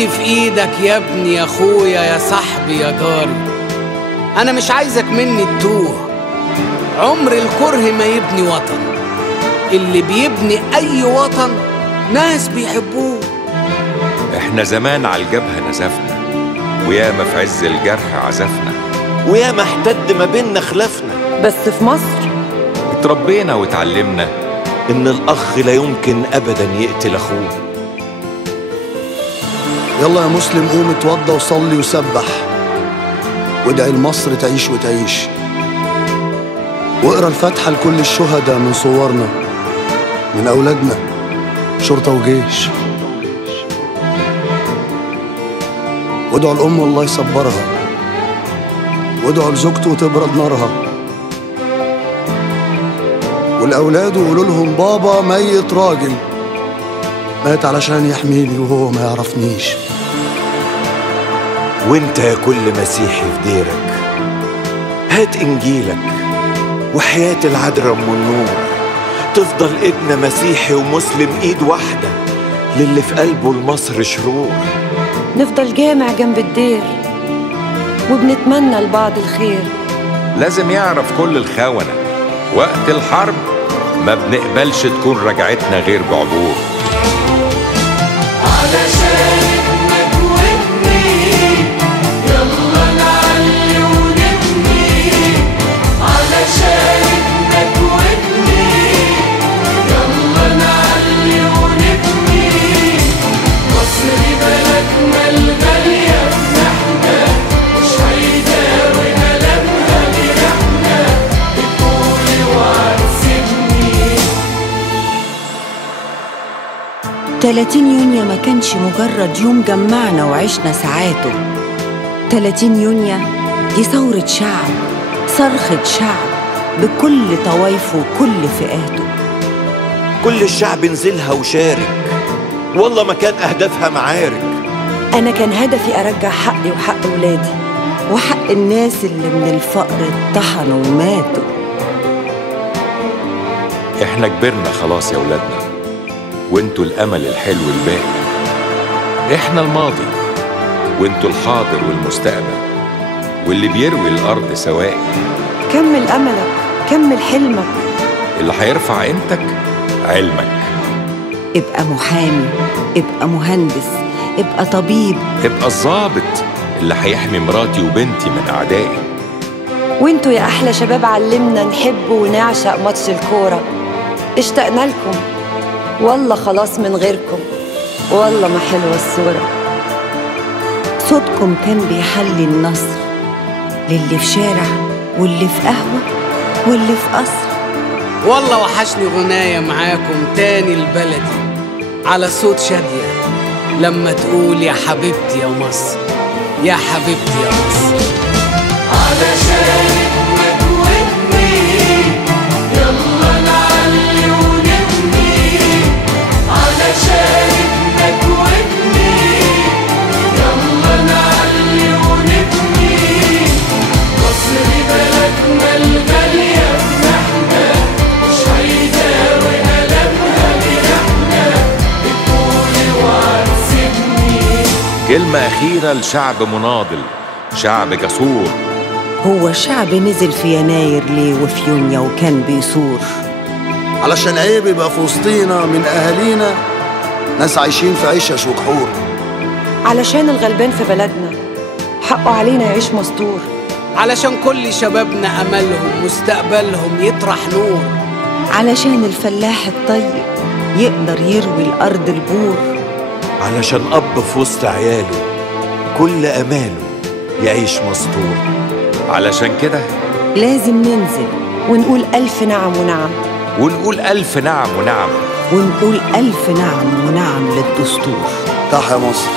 ايدي في ايدك يا ابني يا اخويا يا صاحبي يا جاري. انا مش عايزك مني تتوه. عمر الكره ما يبني وطن. اللي بيبني اي وطن ناس بيحبوه. احنا زمان على الجبهة نزفنا، وياما في عز الجرح عزفنا، وياما احتد ما بيننا خلافنا. بس في مصر اتربينا واتعلمنا إن الأخ لا يمكن أبدا يقتل أخوه. يلا يا مسلم قوم اتوضى وصلي وسبح، وادعي لمصر تعيش وتعيش، واقرا الفاتحة لكل الشهداء من صورنا، من أولادنا، شرطة وجيش. وادعوا الأم الله يصبرها، وادعوا لزوجته وتبرد نارها، والأولاد وقولوا لهم بابا ميت راجل مات علشان يحميني وهو ما يعرفنيش. وانت يا كل مسيحي في ديرك هات إنجيلك وحياة العذراء أم النور، تفضل إيدنا مسيحي ومسلم إيد واحدة للي في قلبه لمصر شرور. نفضل جامع جنب الدير وبنتمنى لبعض الخير. لازم يعرف كل الخونة وقت الحرب ما بنقبلش تكون رجعتنا غير بعبور. تلاتين يونيو ما كانش مجرد يوم جمعنا وعشنا ساعاته. 30 يونيو دي ثورة شعب، صرخة شعب بكل طوايفه وكل فئاته. كل الشعب نزلها وشارك، والله ما كان أهدافها معارك. أنا كان هدفي أرجع حقي وحق ولادي وحق الناس اللي من الفقر اتطحنوا وماتوا. احنا كبرنا خلاص يا ولادنا، وانتوا الامل الحلو الباقي. احنا الماضي وانتوا الحاضر والمستقبل، واللي بيروي الارض سواقي. كمل أملك، كمل حلمك. اللي هيرفع قيمتك علمك. ابقى محامي، ابقى مهندس، ابقى طبيب، ابقى الضابط اللي هيحمي مراتي وبنتي من اعدائي. وانتوا يا أحلى شباب علمنا نحب ونعشق ماتش الكورة. اشتقنا لكم والله خلاص من غيركم، والله ما حلوة الصورة. صوتكم كان بيحلي النصر للي في شارع واللي في قهوة واللي في قصر. والله وحشني غناية معاكم تاني البلدي على صوت شادية لما تقول يا حبيبتي يا مصر، يا حبيبتي يا مصر. علشان كلمة أخيرة لشعب مناضل، شعب جسور. هو شعب نزل في يناير ليه وفي يونيو وكان بيصور؟ علشان عيب يبقى في وسطينا من أهالينا ناس عايشين في عشش وكحور. علشان الغلبان في بلدنا حقه علينا يعيش مستور. علشان كل شبابنا أملهم مستقبلهم يطرح نور. علشان الفلاح الطيب يقدر يروي الأرض البور. علشان أب في وسط عياله كل أماله يعيش مستور. علشان كده لازم ننزل ونقول ألف نعم ونعم، ونقول ألف نعم ونعم، ونقول ألف نعم ونعم للدستور. تحيا مصر.